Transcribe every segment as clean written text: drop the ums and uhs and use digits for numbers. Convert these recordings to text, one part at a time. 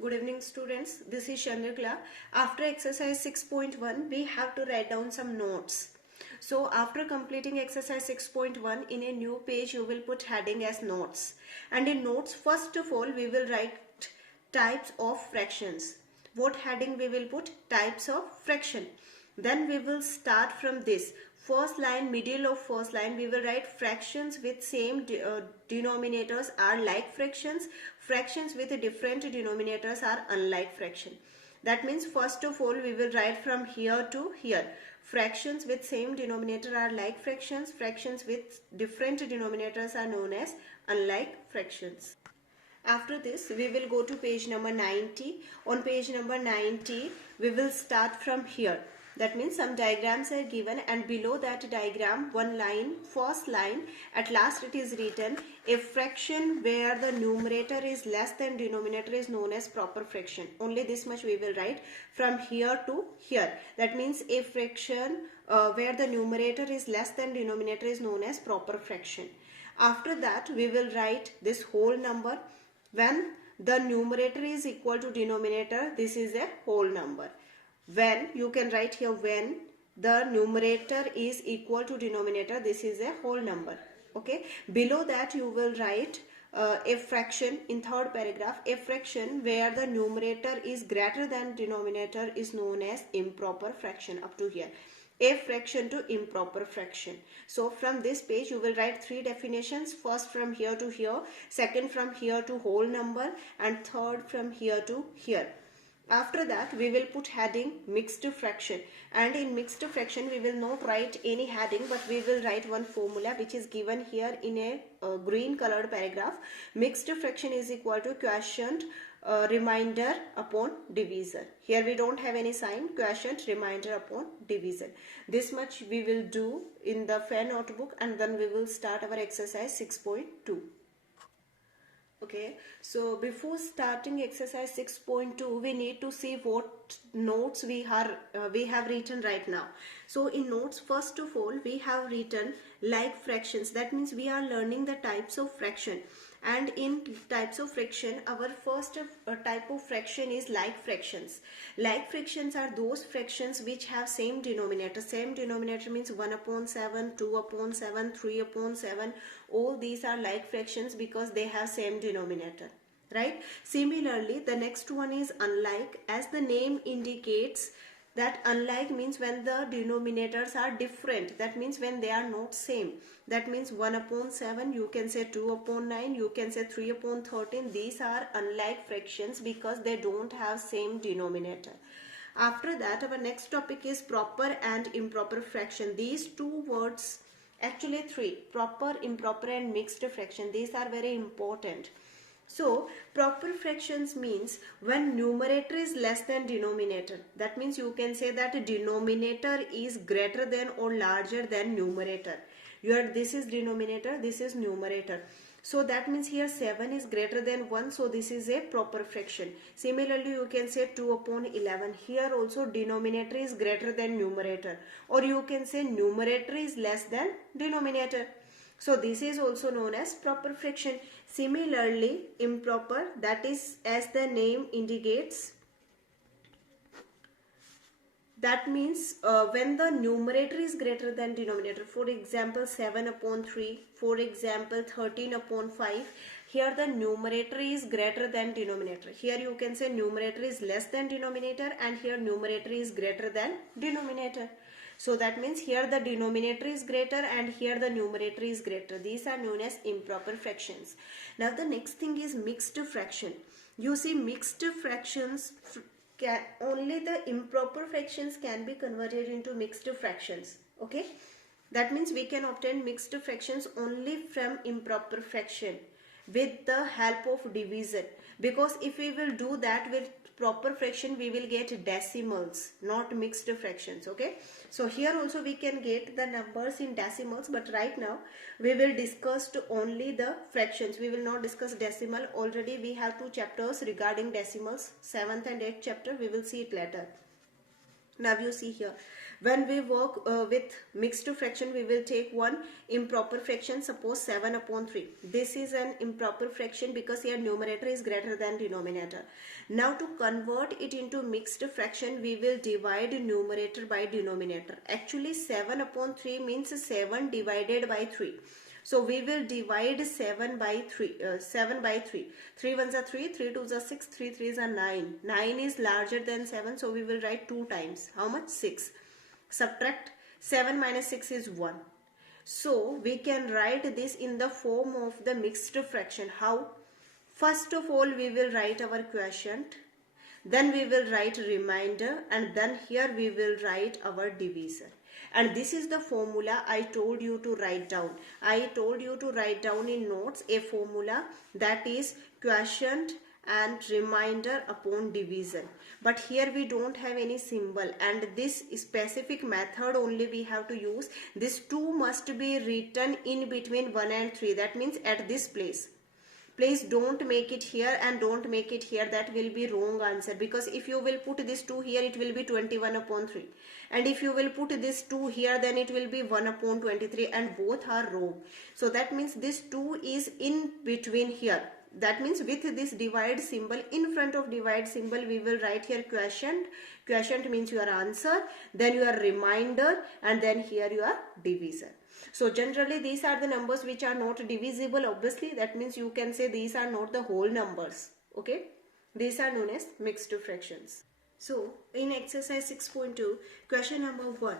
Good evening students, this is Chandrakala. After exercise 6.1 we have to write down some notes. So after completing exercise 6.1 in a new page you will put heading as notes. And in notes first of all we will write types of fractions. What heading we will put? Types of fraction. Then we will start from this. First line, middle of first line, we will write fractions with same denominators are like fractions. Fractions with different denominators are unlike fraction. That means first of all we will write from here to here. Fractions with same denominator are like fractions. Fractions with different denominators are known as unlike fractions. After this, we will go to page number 90. On page number 90, we will start from here. That means some diagrams are given and below that diagram, one line, first line, at last it is written, a fraction where the numerator is less than denominator is known as proper fraction. Only this much we will write from here to here. That means a fraction where the numerator is less than denominator is known as proper fraction. After that, we will write this whole number. When the numerator is equal to denominator, this is a whole number. When, you can write here when the numerator is equal to denominator, this is a whole number. Okay. Below that you will write a fraction in third paragraph. A fraction where the numerator is greater than denominator is known as improper fraction. Up to here. A fraction to improper fraction. So from this page you will write three definitions. First from here to here, second from here to whole number, and third from here to here. After that we will put heading mixed fraction, and in mixed fraction we will not write any heading but we will write one formula which is given here in a green colored paragraph. Mixed fraction is equal to quotient remainder upon divisor. Here we don't have any sign, quotient remainder upon divisor. This much we will do in the fair notebook and then we will start our exercise 6.2. Okay, so before starting exercise 6.2 we need to see what notes we have written right now. So in notes first of all we have written like fractions. That means we are learning the types of fraction, and in types of fraction our first type of fraction is like fractions. Like fractions are those fractions which have same denominator. Same denominator means 1 upon 7, 2 upon 7, 3 upon 7. All these are like fractions because they have same denominator, right? Similarly, the next one is unlike. As the name indicates, that unlike means when the denominators are different. That means when they are not same. That means 1 upon 7, you can say 2 upon 9, you can say 3 upon 13. These are unlike fractions because they don't have same denominator. After that, our next topic is proper and improper fraction. These two words, actually three, proper, improper and mixed fraction. These are very important. So proper fractions means when numerator is less than denominator. That means you can say that denominator is greater than or larger than numerator. This is denominator, this is numerator. So that means here 7 is greater than 1. So this is a proper fraction. Similarly, you can say 2 upon 11. Here also denominator is greater than numerator. Or you can say numerator is less than denominator. So this is also known as proper fraction. Similarly, improper, that is as the name indicates, that means when the numerator is greater than denominator. For example, 7 upon 3. For example, 13 upon 5. Here the numerator is greater than denominator. Here you can say numerator is less than denominator, and here numerator is greater than denominator. So that means here the denominator is greater and here the numerator is greater. These are known as improper fractions. Now the next thing is mixed fraction. You see, mixed fractions, only the improper fractions can be converted into mixed fractions. Okay, that means we can obtain mixed fractions only from improper fraction with the help of division, because if we will do that with proper fraction we will get decimals, not mixed fractions. Okay, so here also we can get the numbers in decimals, but right now we will discuss only the fractions. We will not discuss decimal. Already we have 2 chapters regarding decimals, 7th and 8th chapter. We will see it later. Now you see here When we work with mixed fraction, we will take one improper fraction, suppose 7 upon 3. This is an improper fraction because here numerator is greater than denominator. Now to convert it into mixed fraction, we will divide numerator by denominator. Actually 7 upon 3 means 7 divided by 3. So we will divide 7 by 3. 7 by 3. 3 ones are 3, 3 twos are 6, 3 threes are 9. 9 is larger than 7, so we will write 2 times. How much? 6. Subtract 7 minus 6 is 1. So we can write this in the form of the mixed fraction. How? First of all, we will write our quotient. Then we will write remainder, and then here we will write our divisor. And this is the formula I told you to write down. I told you to write down in notes a formula that is quotient and remainder upon division. But here we don't have any symbol, and this specific method only we have to use. This 2 must be written in between 1 and 3. That means at this place. Please don't make it here and don't make it here. That will be wrong answer, because if you will put this 2 here, it will be 21 upon 3. And if you will put this 2 here, then it will be 1 upon 23, and both are wrong. So that means this 2 is in between here. That means with this divide symbol, in front of divide symbol, we will write here quotient. Quotient means your answer, then your remainder, and then here your divisor. So generally these are the numbers which are not divisible. Obviously that means you can say these are not the whole numbers. Okay, these are known as mixed fractions. So in exercise 6.2, question number 1,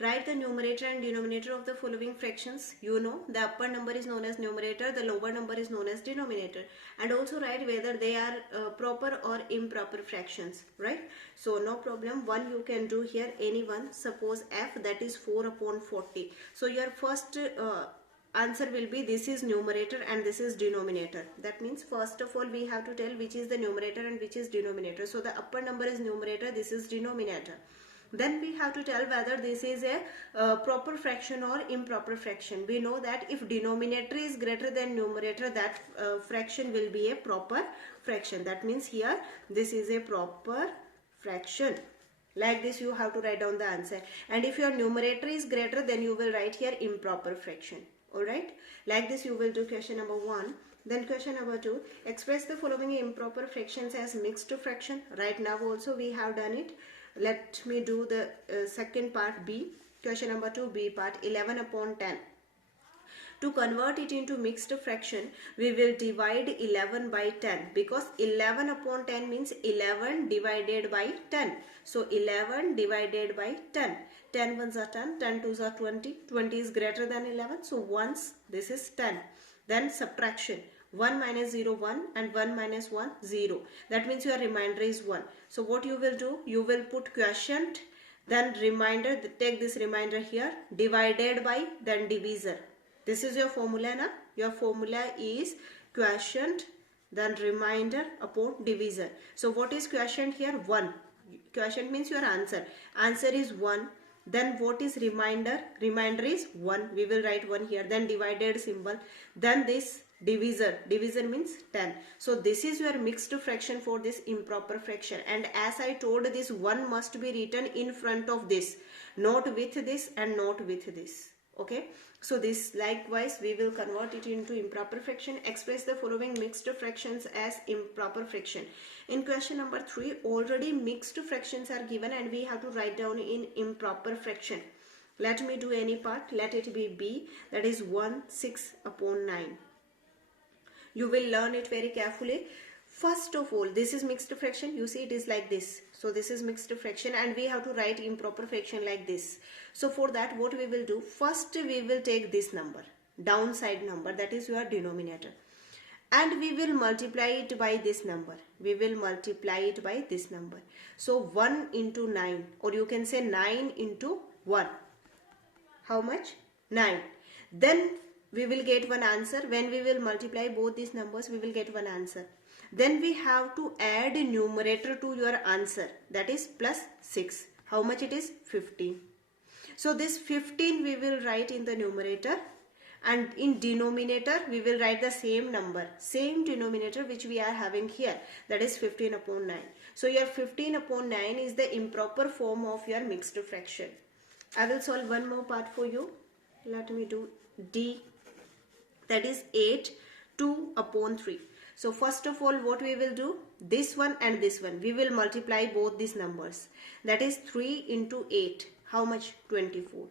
write the numerator and denominator of the following fractions. You know the upper number is known as numerator, the lower number is known as denominator, and also write whether they are proper or improper fractions, right? So no problem, one you can do here, any one. Suppose f, that is 4 upon 40. So your first answer will be this is numerator and this is denominator. That means first of all we have to tell which is the numerator and which is denominator. So the upper number is numerator, this is denominator. Then we have to tell whether this is a proper fraction or improper fraction. We know that if denominator is greater than numerator, that fraction will be a proper fraction. That means here this is a proper fraction. Like this you have to write down the answer. And if your numerator is greater, then you will write here improper fraction. Alright, like this you will do question number 1. Then question number 2, express the following improper fractions as mixed fraction. Right now also we have done it. Let me do the second part B. Question number 2 B part, 11 upon 10. To convert it into mixed fraction, we will divide 11 by 10, because 11 upon 10 means 11 divided by 10. So 11 divided by 10. 10 ones are 10, 10 twos are 20. 20 is greater than 11. So once this is 10. Then subtraction. 1 minus 0, 1, and 1 minus 1, 0. That means your remainder is 1. So what you will do? You will put quotient, then remainder, take this remainder here, divided by, then divisor. This is your formula na? Your formula is quotient, then remainder upon divisor. So what is quotient here? 1. Quotient means your answer. Answer is 1. Then what is remainder? Remainder is 1. We will write 1 here. Then divided symbol. Then this divisor. Divisor means 10. So this is your mixed fraction for this improper fraction. And as I told, this 1 must be written in front of this. Not with this and not with this. Okay. So this likewise we will convert it into improper fraction. Express the following mixed fractions as improper fraction. In question number 3, already mixed fractions are given and we have to write down in improper fraction. Let me do any part. Let it be B, that is 1 6 upon 9. You will learn it very carefully. First of all, this is mixed fraction. You see it is like this. So this is mixed fraction and we have to write improper fraction like this. So for that what we will do? First we will take this number, downside number, that is your denominator. And we will multiply it by this number. We will multiply it by this number. So 1 into 9, or you can say 9 into 1. How much? 9. Then we will get one answer. When we will multiply both these numbers, we will get one answer. Then we have to add numerator to your answer, that is plus 6. How much it is? 15. So this 15 we will write in the numerator, and in denominator we will write the same number, same denominator which we are having here, that is 15 upon 9. So your 15 upon 9 is the improper form of your mixed fraction. I will solve one more part for you. Let me do D, that is 8 2 upon 3. So first of all, what we will do, this one and this one, we will multiply both these numbers. That is 3 into 8. How much? 24.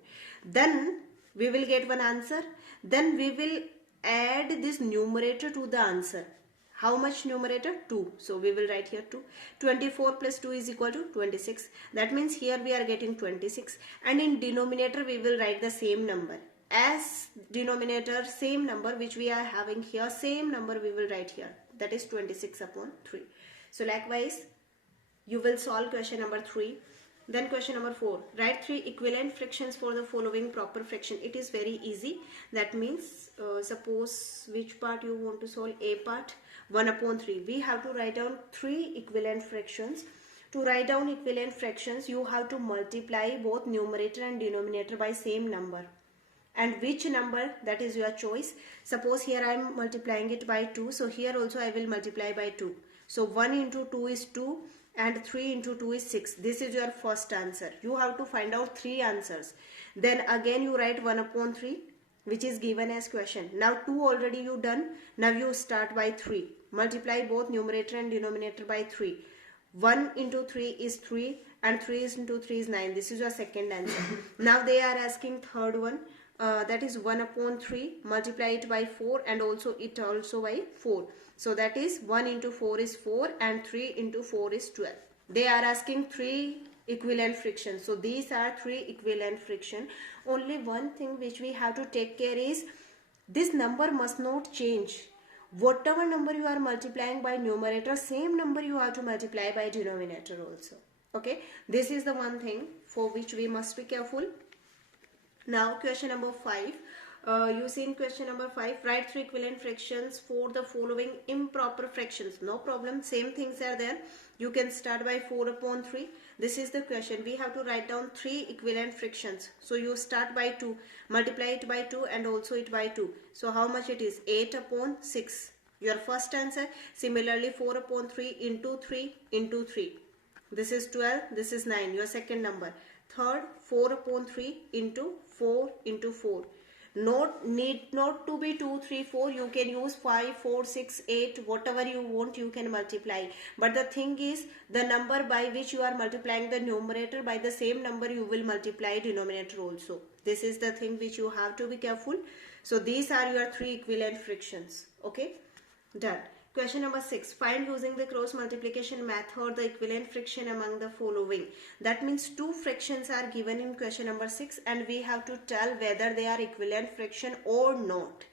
Then we will get one answer. Then we will add this numerator to the answer. How much numerator? 2. So we will write here 2. 24 plus 2 is equal to 26. That means here we are getting 26. And in denominator we will write the same number. As denominator, same number which we are having here, same number we will write here. That is 26 upon 3. So likewise, you will solve question number 3. Then question number 4. Write 3 equivalent fractions for the following proper fraction. It is very easy. That means, suppose which part you want to solve? A part. 1 upon 3. We have to write down 3 equivalent fractions. To write down equivalent fractions, you have to multiply both numerator and denominator by same number. And which number, that is your choice. Suppose here I am multiplying it by 2. So here also I will multiply by 2. So 1 into 2 is 2 and 3 into 2 is 6. This is your first answer. You have to find out 3 answers. Then again you write 1 upon 3, which is given as question. Now 2 already you done. Now you start by 3. Multiply both numerator and denominator by 3. 1 into 3 is 3 and 3 into 3 is 9. This is your second answer. Now they are asking third one. That is 1 upon 3, multiply it by 4 and also by 4. So that is 1 into 4 is 4 and 3 into 4 is 12. They are asking 3 equivalent fractions. So these are 3 equivalent fraction. Only one thing which we have to take care is this number must not change. Whatever number you are multiplying by numerator, same number you have to multiply by denominator also. Okay, this is the one thing for which we must be careful. Now question number 5. You see in question number 5, write 3 equivalent fractions for the following improper fractions. No problem, same things are there. You can start by 4 upon 3. This is the question. We have to write down 3 equivalent fractions. So you start by 2, multiply it by 2 and also it by 2. So how much it is? 8 upon 6. Your first answer. Similarly 4 upon 3 into 3 into 3. This is 12, this is 9, your second number. Third, 4 upon 3 into 4 into 4. Need not to be 2, 3, 4. You can use 5, 4, 6, 8, whatever you want you can multiply. But the thing is, the number by which you are multiplying the numerator, by the same number you will multiply denominator also. This is the thing which you have to be careful. So these are your 3 equivalent fractions. Okay, done. Question number 6. Find using the cross multiplication method the equivalent fraction among the following. That means 2 fractions are given in question number 6 and we have to tell whether they are equivalent fraction or not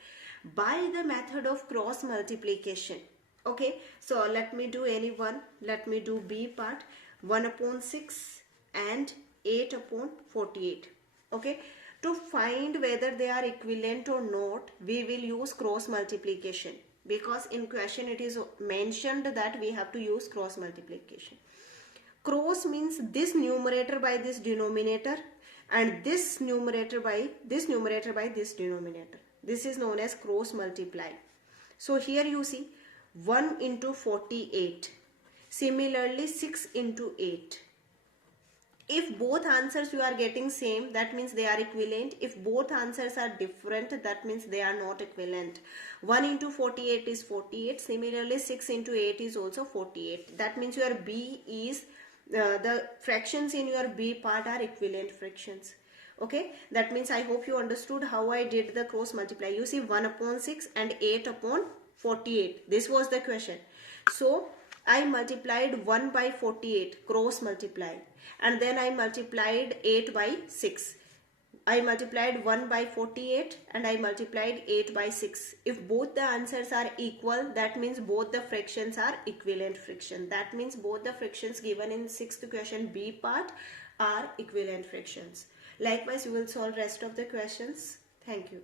by the method of cross multiplication. Okay, so let me do any one. Let me do B part. 1 upon 6 and 8 upon 48. Okay, to find whether they are equivalent or not, we will use cross multiplication. Because in question it is mentioned that we have to use cross multiplication. Cross means this numerator by this denominator and this numerator by this denominator. This is known as cross multiply. So here you see 1 into 48. Similarly 6 into 8. If both answers you are getting same, that means they are equivalent. If both answers are different, that means they are not equivalent. 1 into 48 is 48. Similarly, 6 into 8 is also 48. That means your B is, the fractions in your B part are equivalent fractions. Okay, that means I hope you understood how I did the cross multiply. You see 1 upon 6 and 8 upon 48. This was the question. So I multiplied 1 by 48, cross multiplied, and then I multiplied 8 by 6. I multiplied 1 by 48 and I multiplied 8 by 6. If both the answers are equal, that means both the fractions are equivalent fraction. That means both the fractions given in 6th question B part are equivalent fractions. Likewise, you will solve rest of the questions. Thank you.